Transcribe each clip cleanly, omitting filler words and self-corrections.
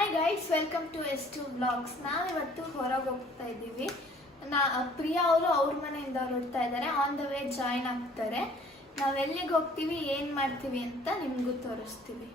Hi guys, welcome to S2 vlogs. ನಾವಿವತ್ತು ಹೊರಗೆ ಹೋಗ್ತಾ ಇದ್ದೀವಿ. ಪ್ರಿಯಾ ಅವರು ಅವ್ರ ಮನೆಯಿಂದ ಹೊರಡ್ತಾ ಇದ್ದಾರೆ. ಆನ್ ದ ವೇ ಜಾಯ್ನ್ ಆಗ್ತಾರೆ. ನಾವೆಲ್ಲಿಗೆ ಹೋಗ್ತೀವಿ, ಏನು ಮಾಡ್ತೀವಿ ಅಂತ ನಿಮಗೂ ತೋರಿಸ್ತೀವಿ.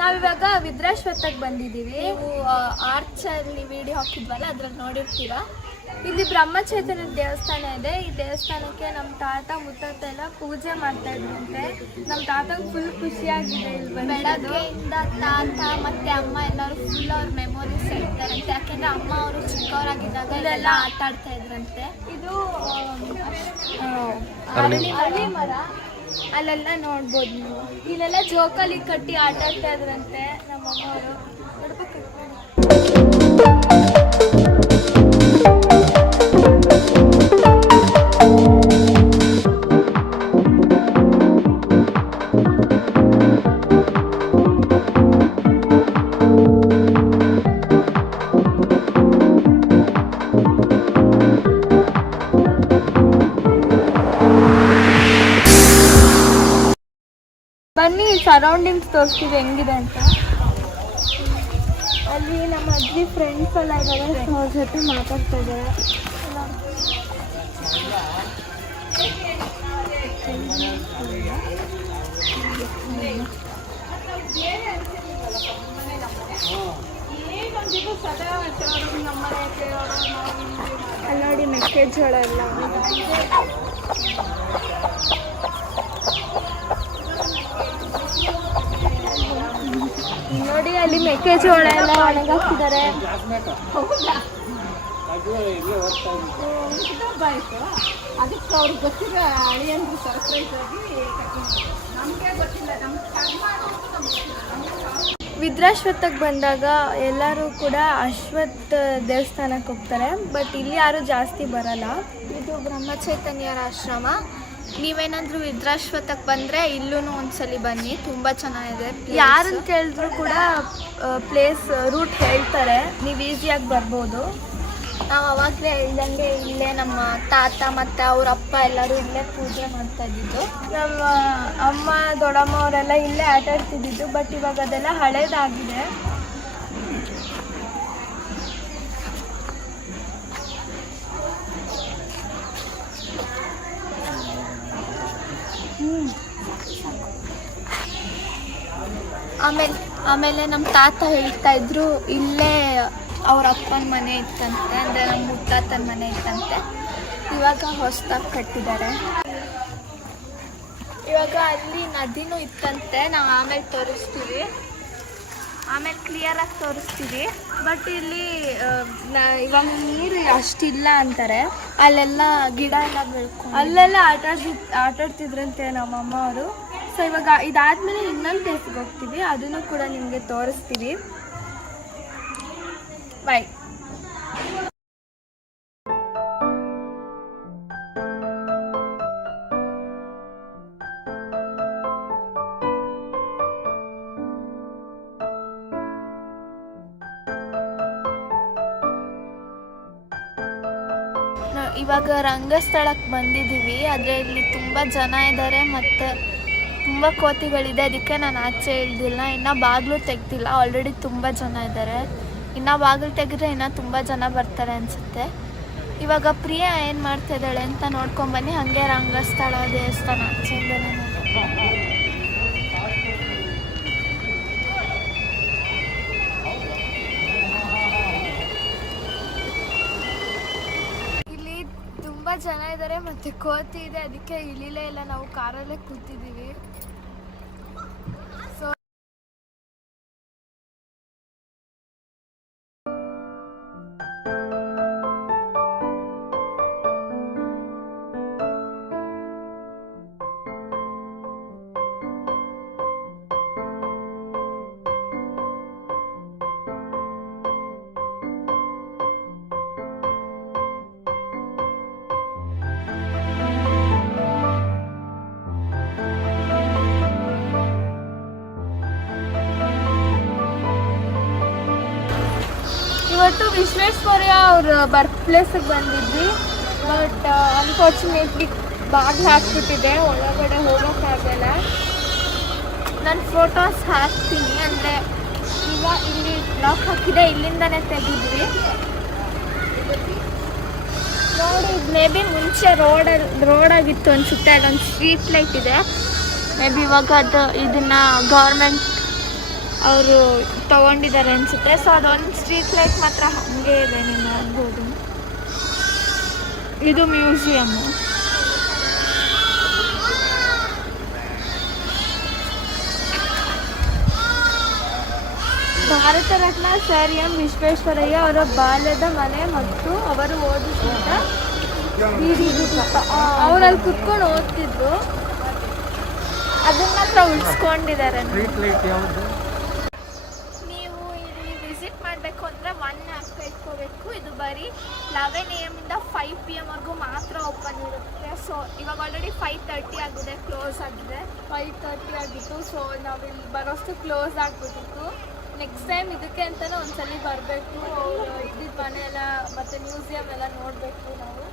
ನಾವಿವಾಗ ವಿದ್ರಾಶ್ವತ್ಥಕ್ಕೆ ಬಂದಿದ್ದೀವಿ. ನೀವು ಆರ್ಚಲ್ಲಿ ವಿಡಿಯೋ ಹಾಕಿದ್ವಲ್ಲ, ಅದ್ರಲ್ಲಿ ನೋಡಿರ್ತೀರಾ. ಇಲ್ಲಿ ಬ್ರಹ್ಮಚೈತನ್ಯ ದೇವಸ್ಥಾನ ಇದೆ. ಈ ದೇವಸ್ಥಾನಕ್ಕೆ ನಮ್ಮ ತಾತ ಮುತ್ತಾತ ಎಲ್ಲ ಪೂಜೆ ಮಾಡ್ತಾ ಇದ್ರಂತೆ. ನಮ್ಮ ತಾತಂಗೆ ಫುಲ್ ಖುಷಿಯಾಗಿದೆ. ಬೆಳಗ್ಗೆಯಿಂದ ತಾತ ಮತ್ತು ಅಮ್ಮ ಎಲ್ಲರೂ ಫುಲ್ ಅವ್ರ ಮೆಮೊರೀಸ್ ಹೇಳ್ತಾರಂತೆ. ಯಾಕೆಂದರೆ ಅಮ್ಮ ಅವರು ಚಿಕ್ಕವರಾಗಿದ್ದಾಗ ಇಲ್ಲೆಲ್ಲ ಆಟ ಆಡ್ತಾ ಇದ್ರಂತೆ. ಇದು ಅರಳಿ ಮರ, ಅಲ್ಲೆಲ್ಲ ನೋಡ್ಬೋದು ನೀವು. ಇಲ್ಲೆಲ್ಲ ಜೋಕಾಲಿ ಕಟ್ಟಿ ಆಟ ಆಡ್ತಾ ಇದ್ರಂತೆ ನಮ್ಮಮ್ಮವರು. ಬನ್ನಿ, ಸರೌಂಡಿಂಗ್ಸ್ ತೋರಿಸ್ತೀವಿ ಹೆಂಗಿದೆ ಅಂತ. ಅಲ್ಲಿ ನಮ್ಮ ಅಜ್ಜಿ ಫ್ರೆಂಡ್ಸ್ ಎಲ್ಲ ಇದ್ದಾರೆ, ಅವ್ರ ಜೊತೆ ಮಾತಾಡ್ತಾ ಇದ್ದಾರೆ. ಅಲ್ಲಿ ನೋಡಿ ಮೆಕ್ಕೆಜೋಳ ಎಲ್ಲ ನೋಡಿ, ಅಲ್ಲಿ ಮೆಕ್ಕೆಜೋಳ ಎಲ್ಲ ಒಣಗಾಕ್ತಿದ್ದಾರೆ. ಅದಕ್ಕೆ ಅವ್ರಿಗೆ ಗೊತ್ತಿರೋ ಅಳಿಯಂದ್ರು ಸರ್ಪ್ರೈಸ್ ಆಗಿ ನಮಗೆ ಗೊತ್ತಿಲ್ಲ. ವಿದ್ರಾಶ್ವತ್ಥಕ್ಕೆ ಬಂದಾಗ ಎಲ್ಲರೂ ಕೂಡ ಅಶ್ವತ್ಥ ದೇವಸ್ಥಾನಕ್ಕೆ ಹೋಗ್ತಾರೆ. ಬಟ್ ಇಲ್ಲಿ ಯಾರು ಜಾಸ್ತಿ ಬರಲ್ಲ. ಇದು ಬ್ರಹ್ಮಚೈತನ್ಯರ ಆಶ್ರಮ. ನೀವೇನಾದರೂ ವಿದ್ರಾಶ್ವತ್ಥಕ್ಕೆ ಬಂದರೆ ಇಲ್ಲೂ ಒಂದ್ಸಲಿ ಬನ್ನಿ, ತುಂಬ ಚೆನ್ನಾಗಿದೆ. ಯಾರನ್ನು ಕೇಳಿದ್ರು ಕೂಡ ಪ್ಲೇಸ್ ರೂಟ್ ಹೇಳ್ತಾರೆ, ನೀವು ಈಸಿಯಾಗಿ ಬರ್ಬೋದು. ನಾವು ಅವಾಗಲೇ ಹೇಳ್ದಂಗೆ ಇಲ್ಲೇ ನಮ್ಮ ತಾತ ಮತ್ತು ಅವ್ರ ಅಪ್ಪ ಎಲ್ಲರೂ ಇಲ್ಲೇ ಪೂಜೆ ಮಾಡ್ತಾ ಇದ್ದಿದ್ದು. ನಮ್ಮ ಅಮ್ಮ ದೊಡ್ಡಮ್ಮ ಅವರೆಲ್ಲ ಇಲ್ಲೇ ಆಟ ಆಡ್ತಿದ್ದಿದ್ದು. ಬಟ್ ಇವಾಗ ಅದೆಲ್ಲ ಹಳೇದಾಗಿದೆ. ಆಮೇಲೆ ನಮ್ಮ ತಾತ ಹೇಳ್ತಾ ಇದ್ರು ಇಲ್ಲೇ ಅವ್ರ ಅಪ್ಪನ ಮನೆ ಇತ್ತಂತೆ, ಅಂದರೆ ನಮ್ಮ ಮುತ್ತಾತನ ಮನೆ ಇತ್ತಂತೆ. ಇವಾಗ ಹೊಸದಾಗಿ ಕಟ್ಟಿದ್ದಾರೆ. ಇವಾಗ ಅಲ್ಲಿ ನದಿನೂ ಇತ್ತಂತೆ. ನಾವು ಆಮೇಲೆ ತೋರಿಸ್ತೀವಿ, ಆಮೇಲೆ ಕ್ಲಿಯರಾಗಿ ತೋರಿಸ್ತೀವಿ. ಬಟ್ ಇಲ್ಲಿ ಇವಾಗ ನೀರು ಅಷ್ಟಿಲ್ಲ ಅಂತಾರೆ. ಅಲ್ಲೆಲ್ಲ ಗಿಡ ಎಲ್ಲ ಬೆಳ್ಕೊಂಡು ಅಲ್ಲೆಲ್ಲ ಆಟಾಡ್ತಿದ್ರಂತೆ ನಮ್ಮಮ್ಮ ಅವರು. ಸೊ ಇವಾಗ ಇದಾದ್ಮೇಲೆ ಇನ್ನೊಂದು ಪ್ಲೇಸಿಗೆ ಹೋಗ್ತೀವಿ, ಅದನ್ನು ಕೂಡ ನಿಮಗೆ ತೋರಿಸ್ತೀವಿ. ಬಾಯ್. ಇವಾಗ ರಂಗಸ್ಥಳಕ್ಕೆ ಬಂದಿದ್ದೀವಿ. ಅದರಲ್ಲಿ ತುಂಬ ಜನ ಇದ್ದಾರೆ ಮತ್ತು ತುಂಬ ಕೋತಿಗಳಿದೆ. ಅದಕ್ಕೆ ನಾನು ಆಚೆ ಇಳ್ದಿಲ್ಲ. ಇನ್ನು ಬಾಗಿಲು ತೆಗ್ದಿಲ್ಲ. ಆಲ್ರೆಡಿ ತುಂಬ ಜನ ಇದ್ದಾರೆ. ಇನ್ನು ಬಾಗಿಲು ತೆಗೆದ್ರೆ ಇನ್ನೂ ತುಂಬ ಜನ ಬರ್ತಾರೆ ಅನಿಸುತ್ತೆ. ಇವಾಗ ಪ್ರಿಯಾ ಏನು ಮಾಡ್ತಾ ಇದ್ದಾಳೆ ಅಂತ ನೋಡ್ಕೊಂಬನ್ನಿ. ಹಾಗೆ ರಂಗಸ್ಥಳ ದೇವಸ್ಥಾನ ಆಚೆಯಿಂದನೇ ಇಲ್ಲಿ ತುಂಬ ಜನ ಇದ್ದಾರೆ ಮತ್ತು ಕೋತಿ ಇದೆ. ಅದಕ್ಕೆ ಇಳಿಲೇ ಇಲ್ಲ, ನಾವು ಕಾರಲ್ಲೇ ಕೂತಿದ್ದೀವಿ. ಇವತ್ತು ವಿಶ್ವೇಶ್ವರಯ್ಯ ಅವ್ರ ಬರ್ತ್ ಪ್ಲೇಸಿಗೆ ಬಂದಿದ್ವಿ. ಬಟ್ ಅನ್ಫಾರ್ಚುನೇಟ್ಲಿ ಬಾಗಿಲು ಹಾಕ್ಬಿಟ್ಟಿದೆ, ಒಳಗಡೆ ಹೋಗೋಕ್ಕಾಗಲ್ಲ. ನಾನು ಫೋಟೋಸ್ ಹಾಕ್ತೀನಿ, ಅಂದರೆ ಈಗ ಇಲ್ಲಿ ಲಾಕ್ ಹಾಕಿದೆ, ಇಲ್ಲಿಂದನೇ ತೆಗೆದ್ವಿ ನೋಡಿ. ಇದು ಮೇ ಬಿ ಮುಂಚೆ ರೋಡಾಗಿತ್ತು ಅನಿಸುತ್ತೆ. ಅಲ್ಲೊಂದು ಸ್ಟ್ರೀಟ್ ಲೈಟ್ ಇದೆ. ಮೇ ಬಿ ಇವಾಗ ಇದನ್ನು ಗೌರ್ಮೆಂಟ್ ಅವರು ತಗೊಂಡಿದ್ದಾರೆ ಅನಿಸುತ್ತೆ. ಸೊ ಅದೊಂದು ಸ್ಟ್ರೀಟ್ ಲೈಟ್ ಮಾತ್ರ ಹಾಗೆ ಇದೆ, ನೀವು ನೋಡ್ಬೋದು. ಇದು museum. Bharat Ratna sir M Visvesvaraya ಅವರ ಬಾಲ್ಯದ ಮನೆ ಮತ್ತು ಅವರು ಓದಿಸಿದ ಅವರಲ್ಲಿ ಕುತ್ಕೊಂಡು ಓದ್ತಿದ್ರು, ಅದನ್ನ ಮಾತ್ರ ಉಳಿಸ್ಕೊಂಡಿದ್ದಾರೆ. ನೀವು ಇಲ್ಲಿ ವಿಸಿಟ್ ಮಾಡಬೇಕು ಅಂದರೆ 1 ಆ್ಯಪ್ ಇಟ್ಕೋಬೇಕು. ಇದು ಬರೀ 11 AM ಇಂದ 5 PM ವರೆಗೂ ಮಾತ್ರ ಓಪನ್ ಇರುತ್ತೆ. ಸೊ ಇವಾಗ ಆಲ್ರೆಡಿ 5:30 ಆಗಿದೆ, ಕ್ಲೋಸ್ ಆಗಿದೆ. 5:30 ಆಗಿತ್ತು. ಸೊ ನಾವಿಲ್ಲಿ ಬರೋಷ್ಟು ಕ್ಲೋಸ್ ಆಗಿಬಿಟ್ಟಿತ್ತು. ನೆಕ್ಸ್ಟ್ ಟೈಮ್ ಇದಕ್ಕೆ ಅಂತಲೇ ಒಂದ್ಸಲಿ ಬರಬೇಕು. ಇದ್ದಿದ್ದ ಮನೆ ಎಲ್ಲ ಮತ್ತು ಮ್ಯೂಸಿಯಮ್ ಎಲ್ಲ ನೋಡಬೇಕು ನಾವು.